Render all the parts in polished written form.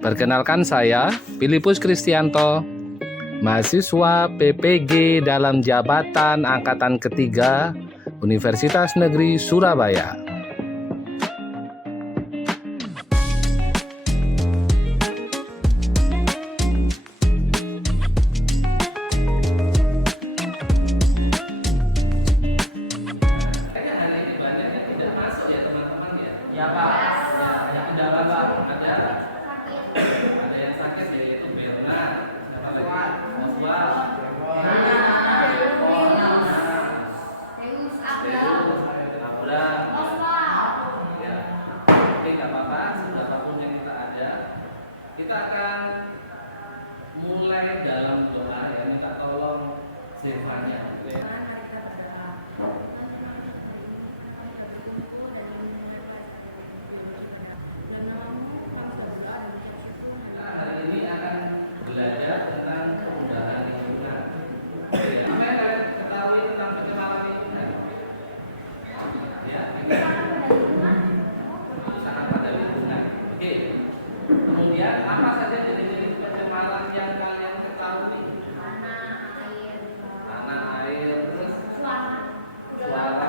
Perkenalkan saya Filipus Kristianto, mahasiswa PPG dalam jabatan Angkatan Ketiga Universitas Negeri Surabaya. Ya Pak, ada kendala Pak, ada yang sakit yaitu Berna, siapa lagi? Oswald, Abra, ya. Oke nggak apa-apa, siapapun yang kita ada, kita akan mulai dalam doa ya, minta tolong Zevanya. Kemudian apa saja jenis-jenis pencemaran yang kalian ketahui? Tanah, air, terus suara,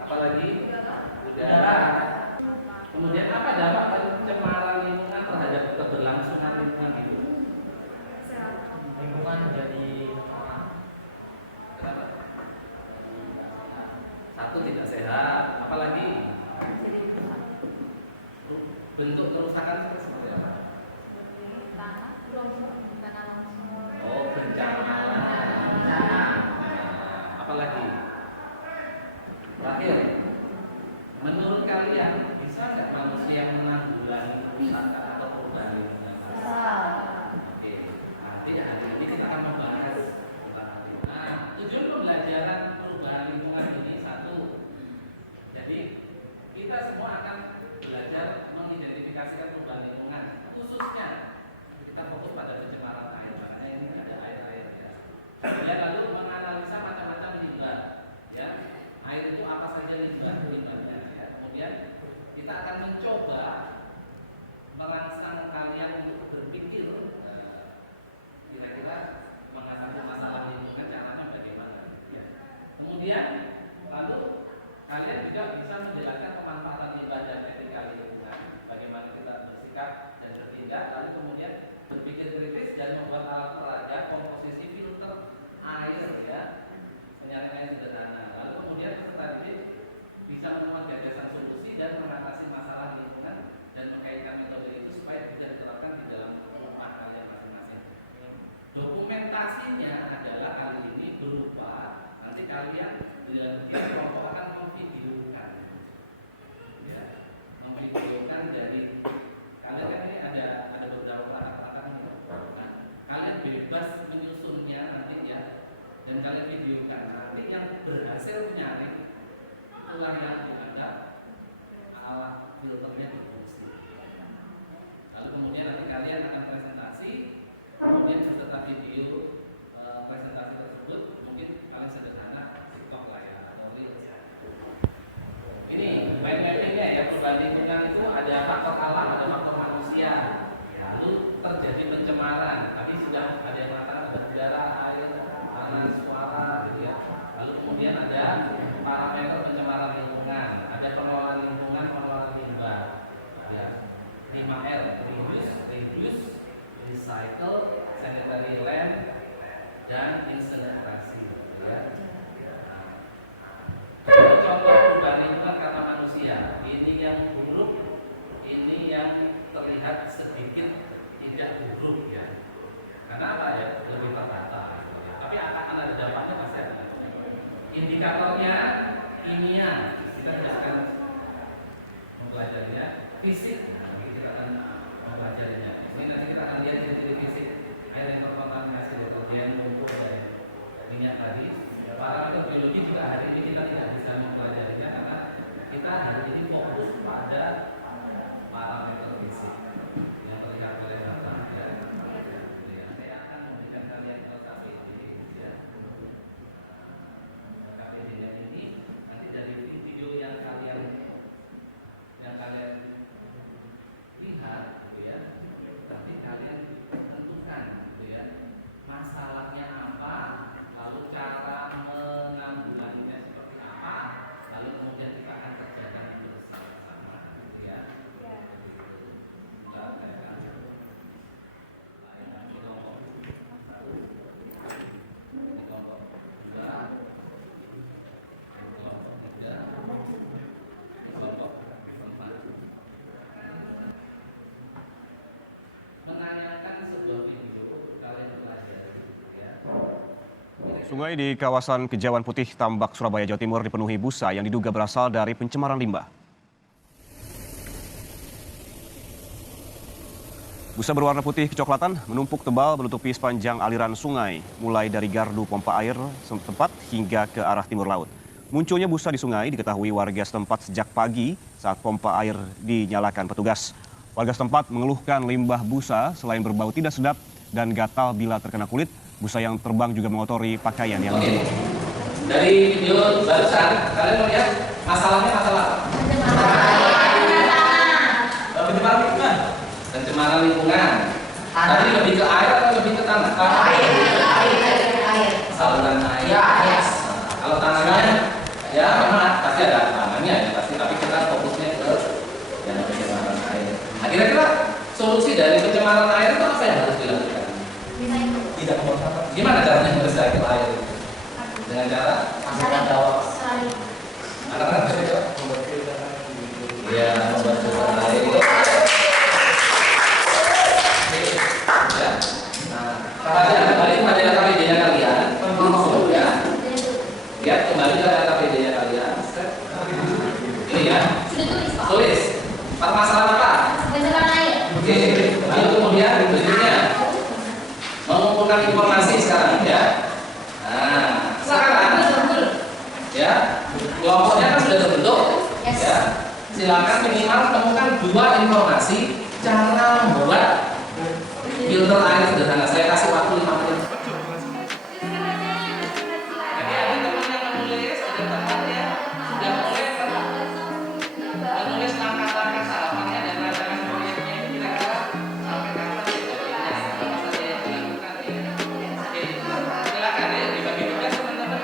apalagi udara. Kemudian apa dampak pencemaran lingkungan terhadap keberlangsungan lingkungan hidup? Lingkungan menjadi kenapa? Satu, tidak sehat. Apalagi bentuk kerusakan seperti apa? Oh, bencana alam. Apalagi? Terakhir, menurut kalian bisa nggak manusia menanggulangi kerusakan atau perubahan lingkungan? Oke, nanti hari ini kita akan membahas tentang itu. Nah, tujuan pembelajaran perubahan lingkungan ini satu. Jadi kita semua akan belajar mengidentifikasikan perubahan lingkungan, khususnya kita fokus pada pencemaran air, makanya ini ada air-air ya. Kemudian lalu menganalisa macam-macam limbah, ya. Air itu apa saja limbahnya, ya. Kemudian kita akan mencoba merangsang kalian untuk berpikir kira-kira mengatasi masalah lingkungan caranya bagaimana, ya. Kemudian lalu kalian juga bisa menjelaskan pemanfaatan limbah dan etika lingkungan, bagaimana kita bersikap dan bertindak, lalu kemudian berpikir kritis dan membuat alat peraga komposisi filter air, ya, penyaringan yang sederhana. Lalu kemudian peserta didik bisa menemukan gagasan solusi dan mengatasi masalah lingkungan dan mengaitkan metode itu supaya bisa diterapkan di dalam rumah kalian masing-masing. Dokumentasinya adalah kali ini berupa nanti kalian di dalam kelompok akan memvideokan, ya, memvideokan dari kalian kan ini ada beberapa peralatan nih, kan? Kalian bebas menyusunnya nanti ya, dan kalian videokan. Nanti yang berhasil menyaring itulah yang dianggap alat filternya berfungsi. Lalu kemudian nanti kalian akan presentasi, kemudian beserta video presentasi tersebut mungkin kalian sederhana TikTok lah ya, atau reels ya. Ini mind mappingnya ya, perubahan lingkungan itu ada faktor alam, ada faktor manusia. Lalu terjadi pencemaran. Tadi sudah ada yang mengatakan ada udara, air, tanah, suara, gitu ya. Lalu kemudian ada parameter pencemaran lingkungan, ada pengelolaan lingkungan, pengelolaan limbah. Ya. 5R, reduce, recycle, sanitary land, dan insinerasi. Ya. Contoh perubahan lingkungan kata manusia, ini yang buruk, ini yang terlihat sedikit tidak buruk ya. Karena apa ya? Lebih tertata. Ya. Tapi akan ada dampaknya pasti ada. Indikatornya kimia, kita tidak akan mempelajarinya. Fisik, kita akan mempelajarinya. Ini nanti kita akan lihat ciri-ciri fisik air yang terkontaminasi deterjen, lumpur, dan minyak tadi. Parameter biologi juga hari ini kita tidak bisa mempelajarinya karena kita hari ini fokus pada parameter fisik yang terlihat oleh mata. Ya. Saya akan memberikan kalian LKPD ya. LKPD ini nanti dari video yang kalian lihat, gitu ya. Sungai di kawasan Kejauhan Putih, Tambak, Surabaya, Jawa Timur dipenuhi busa yang diduga berasal dari pencemaran limbah. Busa berwarna putih kecoklatan menumpuk tebal menutupi sepanjang aliran sungai, mulai dari gardu pompa air setempat hingga ke arah timur laut. Munculnya busa di sungai diketahui warga setempat sejak pagi saat pompa air dinyalakan petugas. Warga setempat mengeluhkan limbah busa selain berbau tidak sedap dan gatal bila terkena kulit, busa yang terbang juga mengotori pakaian yang dijemur. Dari video barusan, kalian mau lihat masalahnya masalah pencemaran lingkungan. Tadi lebih ke air atau lebih ke tanah? Air. Saluran air. Ya. Kalau tanahnya, ya memang pasti ada tanahnya ya pasti. Tapi kita fokusnya ke yang pencemaran air. Nah, kira-kira solusi dari pencemaran air itu apa yang harus dilakukan? Tidak membuang sampah. Gimana caranya merecycle air? Dengan cara anak-anak ya membuat filter air. Ya. Nah, kembali kepada KPD-nya kalian, ya. Lihat kembali ke KPD-nya kalian. Ini ya. Tulis. Permasalahan apa? Pencemaran air. Oke. Lalu kemudian berikutnya mengumpulkan informasi sekarang ya. Nah, sekarang ya kelompoknya kan sudah terbentuk ya. Silakan minimal temukan 2 informasi cara membuat filter air sederhana. Saya kasih waktu 5 menit. Jadi ada teman yang menulis, ada teman yang sudah mulai menulis langkah-langkah tahapannya dan rancangan proyeknya ini kira-kira sampai kapan jadinya, apa saja yang dilakukan ya. Oke, silakan ya dibagi tugas teman-teman.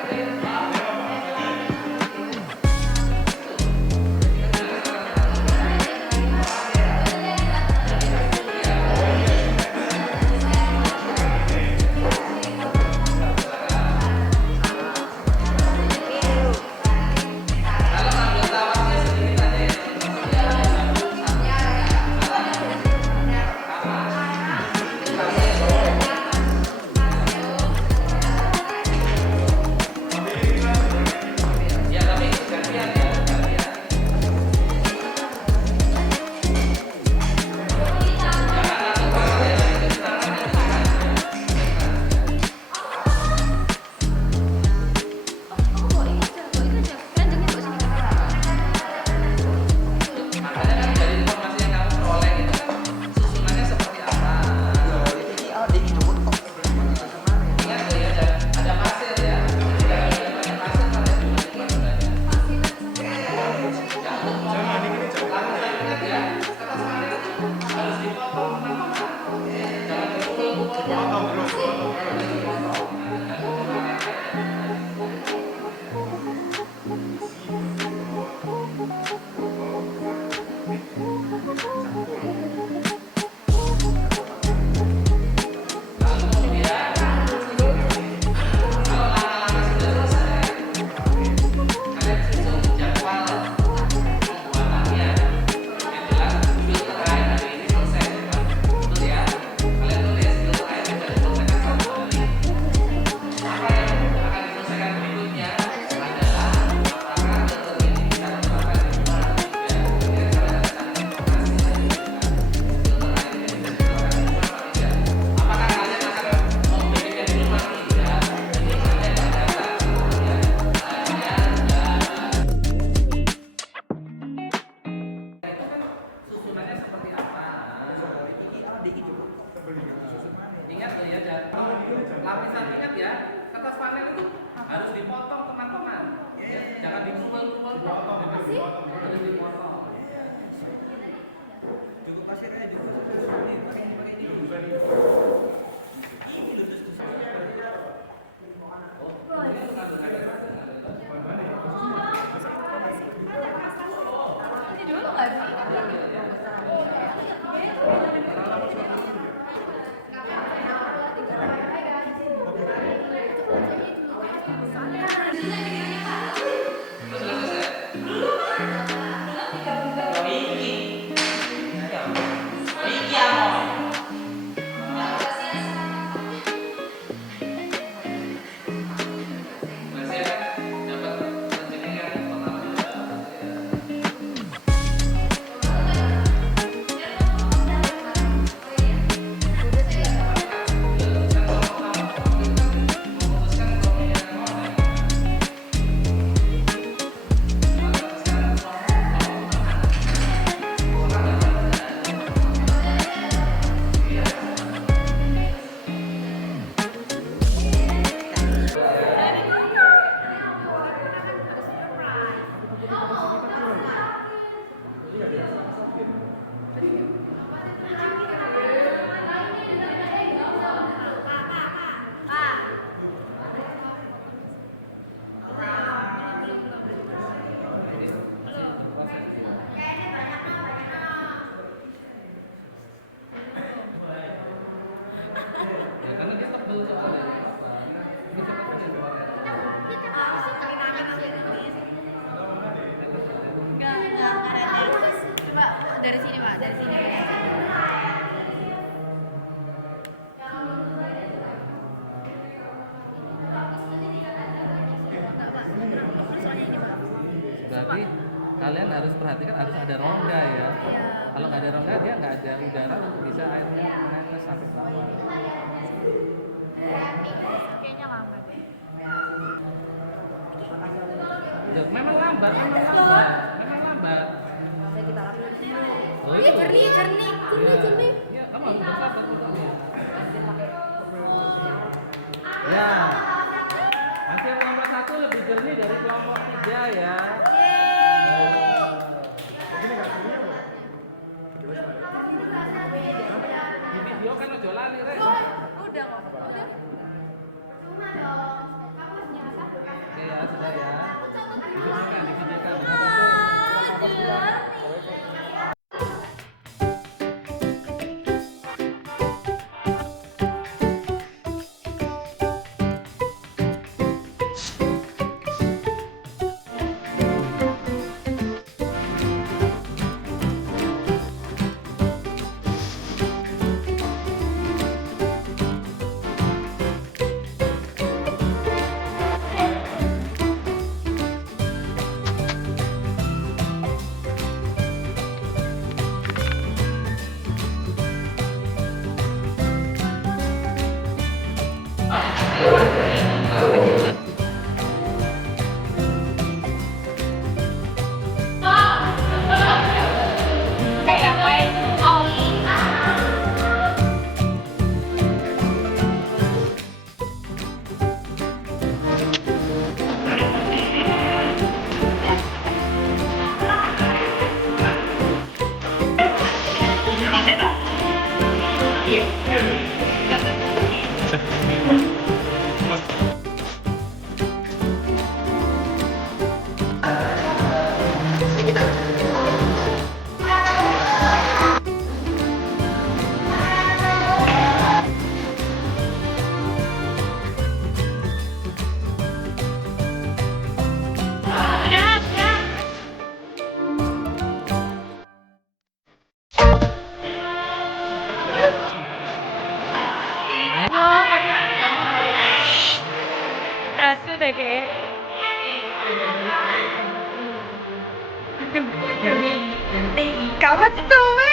Ingat ya, lapisan ingat ya, kertas panel itu harus dipotong teman-teman. Ya, jangan dikumpul-kumpul. Harus dipotong. Cukup pasirnya dari sini Pak, dari sini. Berarti kalian harus perhatikan harus ada rongga ya. Kalau nggak ada rongga dia nggak ada udara untuk bisa airnya menetes sampai ke bawah. Kayaknya lama deh. Memang lambat, memang lambat, memang lambat. Oh, Iya, jernih. Iya, kamu harus bersabar pokoknya. Ya, nanti yang kelompok 1 lebih jernih dari kelompok 3 ya. Di video kan ojo lali, Rek. Udah kok. Udah. Oke ya, sudah ya. Divideokan. Berhasil deh kayak. Kamu tuh